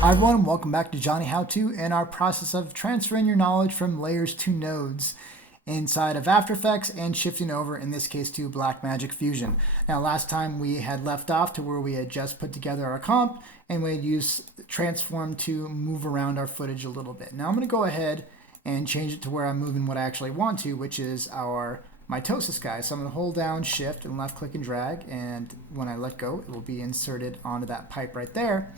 Hi everyone, and welcome back to Johnny How To and our process of transferring your knowledge from layers to nodes inside of After Effects and shifting over, in this case, to Blackmagic Fusion. Now, last time we had left off to where we had just put together our comp and we had used Transform to move around our footage a little bit. Now I'm going to go ahead and change it to where I'm moving what I actually want to, which is our Mitosis guy. So I'm going to hold down Shift and left click and drag, and when I let go, it will be inserted onto that pipe right there.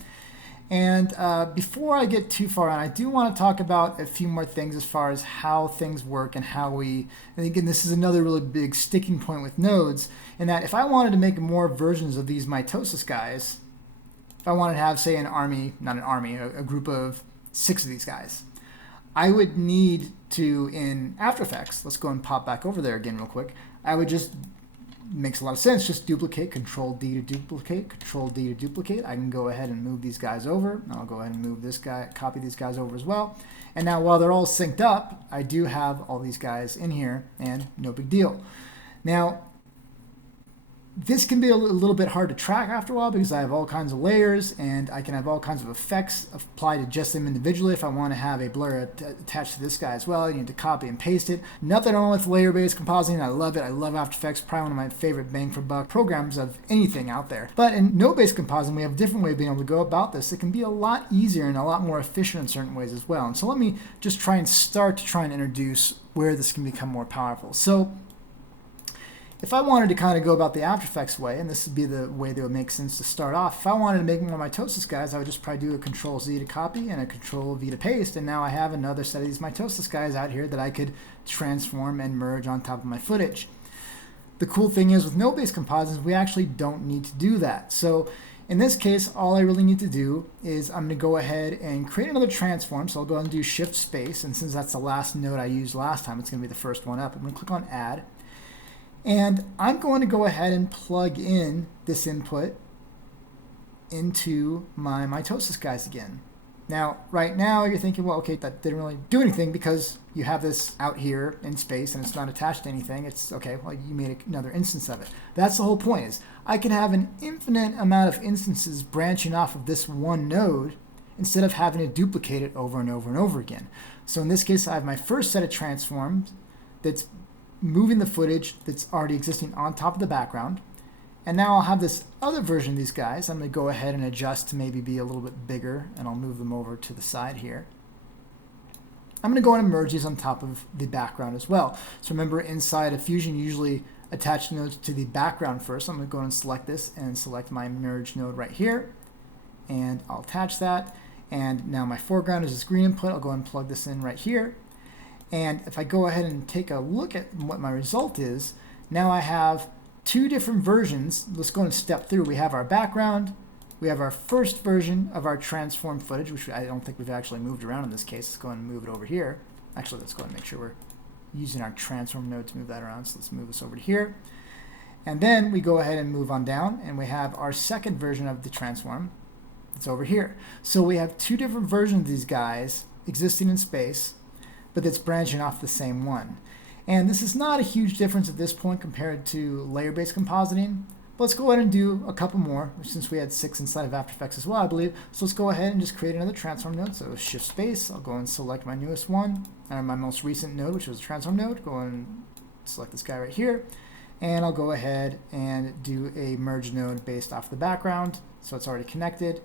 And before I get too far on, I do want to talk about a few more things as far as how things work and how and again, this is another really big sticking point with nodes, in that if I wanted to make more versions of these Mitosis guys, if I wanted to have, say, a group of 6 of these guys, I would need to, in After Effects, let's go and pop back over there again real quick, I would just, makes a lot of sense, just duplicate, Control D to duplicate, Control D to duplicate. I can go ahead and move these guys over. I'll go ahead and move this guy, copy these guys over as well. And now while they're all synced up, I do have all these guys in here, and no big deal. Now, this can be a little bit hard to track after a while because I have all kinds of layers and I can have all kinds of effects applied to just them individually. If I want to have a blur attached to this guy as well, I need to copy and paste it. Nothing wrong with layer-based compositing. I love it. I love After Effects. Probably one of my favorite bang for buck programs of anything out there. But in node-based compositing, we have a different way of being able to go about this. It can be a lot easier and a lot more efficient in certain ways as well. And so let me just try and introduce where this can become more powerful. So if I wanted to kind of go about the After Effects way, and this would be the way that would make sense to start off, if I wanted to make more Mitosis guys, I would just probably do a Control Z to copy and a Control V to paste, and now I have another set of these Mitosis guys out here that I could transform and merge on top of my footage. The cool thing is with node-based composites, we actually don't need to do that. So in this case, all I really need to do is I'm going to go ahead and create another transform. So I'll go ahead and do Shift Space, and since that's the last node I used last time, it's going to be the first one up. I'm going to click on Add. And I'm going to go ahead and plug in this input into my Mitosis guys again. Now, right now, you're thinking, well, okay, that didn't really do anything because you have this out here in space and it's not attached to anything. It's okay, well, you made another instance of it. That's the whole point, is I can have an infinite amount of instances branching off of this one node instead of having to duplicate it over and over and over again. So in this case, I have my first set of transforms that's moving the footage that's already existing on top of the background. And now I'll have this other version of these guys. I'm going to go ahead and adjust to maybe be a little bit bigger, and I'll move them over to the side here. I'm going to go and merge these on top of the background as well. So remember, inside of Fusion, you usually attach nodes to the background first. I'm going to go and select this and select my merge node right here. And I'll attach that. And now my foreground is this green input. I'll go and plug this in right here. And if I go ahead and take a look at what my result is, now I have 2 different versions. Let's go and step through. We have our background. We have our first version of our transform footage, which I don't think we've actually moved around in this case. Let's go and move it over here. Actually, let's go and make sure we're using our transform node to move that around. So let's move this over to here. And then we go ahead and move on down, and we have our second version of the transform. It's over here. So we have 2 different versions of these guys existing in space, but that's branching off the same one. And this is not a huge difference at this point compared to layer-based compositing. But let's go ahead and do a couple more, since we had 6 inside of After Effects as well, I believe. So let's go ahead and just create another transform node. So Shift Space, I'll go and select my newest one, or my most recent node, which was a transform node. Go and select this guy right here. And I'll go ahead and do a merge node based off the background, so it's already connected.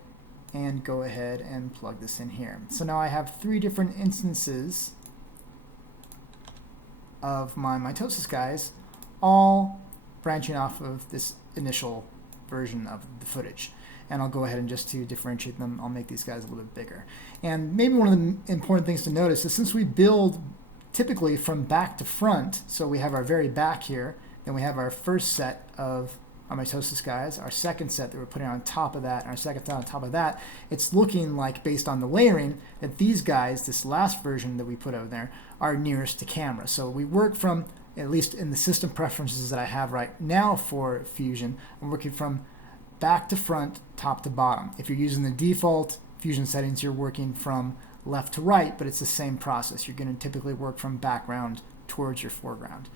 And go ahead and plug this in here. So now I have 3 different instances of my Mitosis guys, all branching off of this initial version of the footage. And I'll go ahead and just to differentiate them, I'll make these guys a little bit bigger. And maybe one of the important things to notice is, since we build typically from back to front, so we have our very back here, then we have our first set of our Mitosis guys, our second set that we're putting on top of that, and our second set on top of that, it's looking like, based on the layering, that these guys, this last version that we put over there, are nearest to camera. So we work from, at least in the system preferences that I have right now for Fusion, I'm working from back to front, top to bottom. If you're using the default Fusion settings, you're working from left to right, but it's the same process. You're going to typically work from background towards your foreground.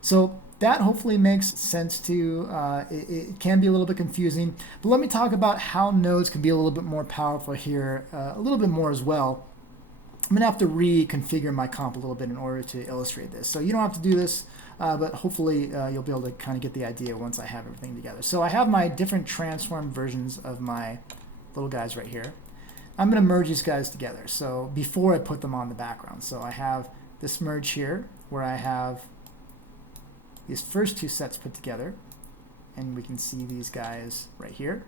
So that hopefully makes sense to you. It can be a little bit confusing, but let me talk about how nodes can be a little bit more powerful here, a little bit more as well. I'm going to have to reconfigure my comp a little bit in order to illustrate this. So you don't have to do this, but hopefully you'll be able to kind of get the idea once I have everything together. So I have my different transform versions of my little guys right here. I'm going to merge these guys together. So before I put them on the background. So I have this merge here where I have these first two sets put together. And we can see these guys right here.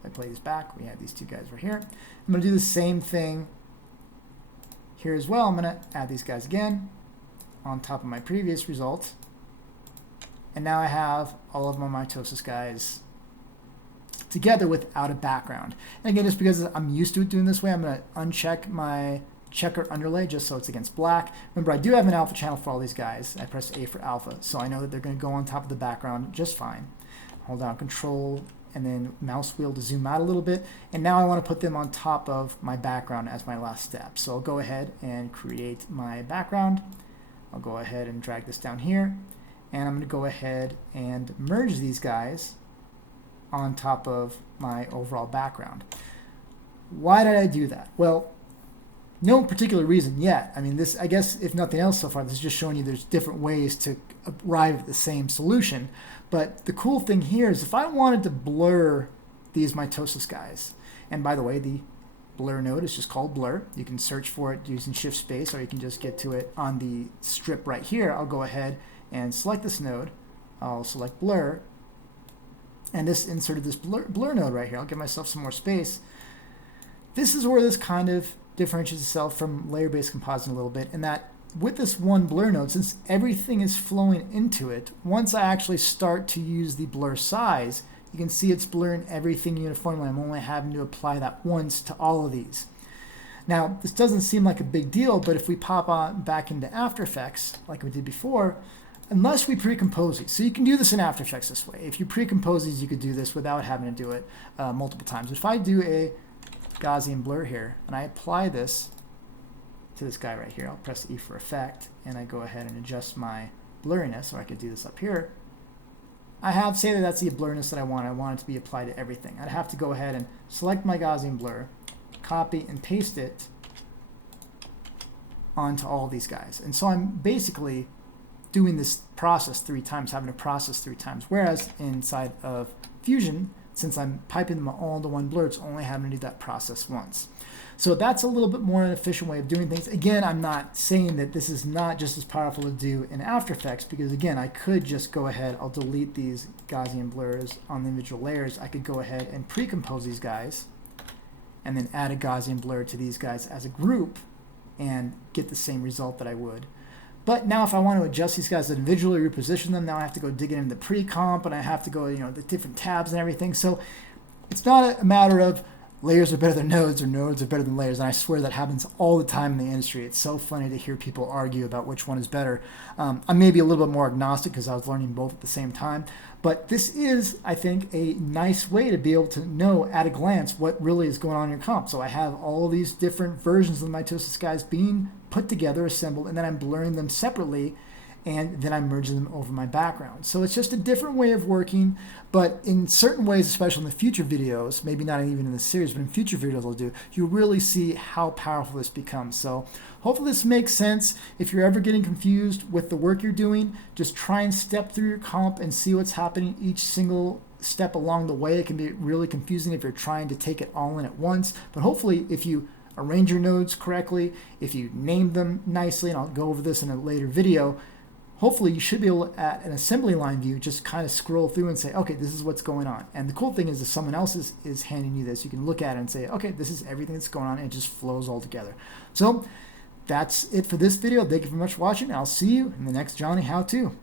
If I play these back, we have these two guys right here. I'm going to do the same thing here as well. I'm going to add these guys again on top of my previous result. And now I have all of my mitosis guys together without a background. And again, just because I'm used to it doing this way, I'm going to uncheck my checker underlay just so it's against black. Remember, I do have an alpha channel for all these guys. I press A for alpha, so I know that they're going to go on top of the background just fine. Hold down Control and then mouse wheel to zoom out a little bit. And now I want to put them on top of my background as my last step. So I'll go ahead and create my background. I'll go ahead and drag this down here. And I'm going to go ahead and merge these guys on top of my overall background. Why did I do that? Well, no particular reason yet. I mean, this, I guess, if nothing else so far, this is just showing you there's different ways to arrive at the same solution. But the cool thing here is if I wanted to blur these mitosis guys, and by the way, the blur node is just called blur. You can search for it using shift space, or you can just get to it on the strip right here. I'll go ahead and select this node. I'll select blur, and this inserted this blur node right here. I'll give myself some more space. This is where this kind of differentiates itself from layer-based compositing a little bit, in that with this one blur node, since everything is flowing into it, once I actually start to use the blur size, you can see it's blurring everything uniformly. I'm only having to apply that once to all of these. Now, this doesn't seem like a big deal, but if we pop on back into After Effects, like we did before, unless we pre-compose these. So you can do this in After Effects this way. If you pre-compose these, you could do this without having to do it multiple times. If I do a Gaussian blur here, and I apply this to this guy right here, I'll press E for effect, and I go ahead and adjust my blurriness, or I could do this up here. I have, say that that's the blurriness that I want. I want it to be applied to everything. I'd have to go ahead and select my Gaussian blur, copy and paste it onto all these guys. And so I'm basically doing this process 3 times, having to process 3 times. Whereas inside of Fusion, since I'm piping them all into one blur, it's only having to do that process once. So that's a little bit more an efficient way of doing things. Again, I'm not saying that this is not just as powerful to do in After Effects, because again, I could just go ahead, I'll delete these Gaussian blurs on the individual layers. I could go ahead and pre-compose these guys and then add a Gaussian blur to these guys as a group and get the same result that I would. But now if I want to adjust these guys individually, reposition them, now I have to go dig into the pre-comp, and I have to go, the different tabs and everything. So it's not a matter of layers are better than nodes or nodes are better than layers. And I swear that happens all the time in the industry. It's so funny to hear people argue about which one is better. I'm maybe a little bit more agnostic because I was learning both at the same time. But this is, I think, a nice way to be able to know at a glance what really is going on in your comp. So I have all these different versions of the mitosis guys being put together, assembled, and then I'm blurring them separately, and then I'm merging them over my background. So it's just a different way of working, but in certain ways, especially in the future videos, maybe not even in the series, but in future videos I'll do, you really see how powerful this becomes. So hopefully this makes sense. If you're ever getting confused with the work you're doing, just try and step through your comp and see what's happening each single step along the way. It can be really confusing if you're trying to take it all in at once, but hopefully if you arrange your nodes correctly, if you name them nicely, and I'll go over this in a later video, hopefully you should be able to, at an assembly line view, just kind of scroll through and say, okay, this is what's going on. And the cool thing is if someone else is handing you this, you can look at it and say, okay, this is everything that's going on, and it just flows all together. So that's it for this video. Thank you very much for watching. I'll see you in the next Johnny How To.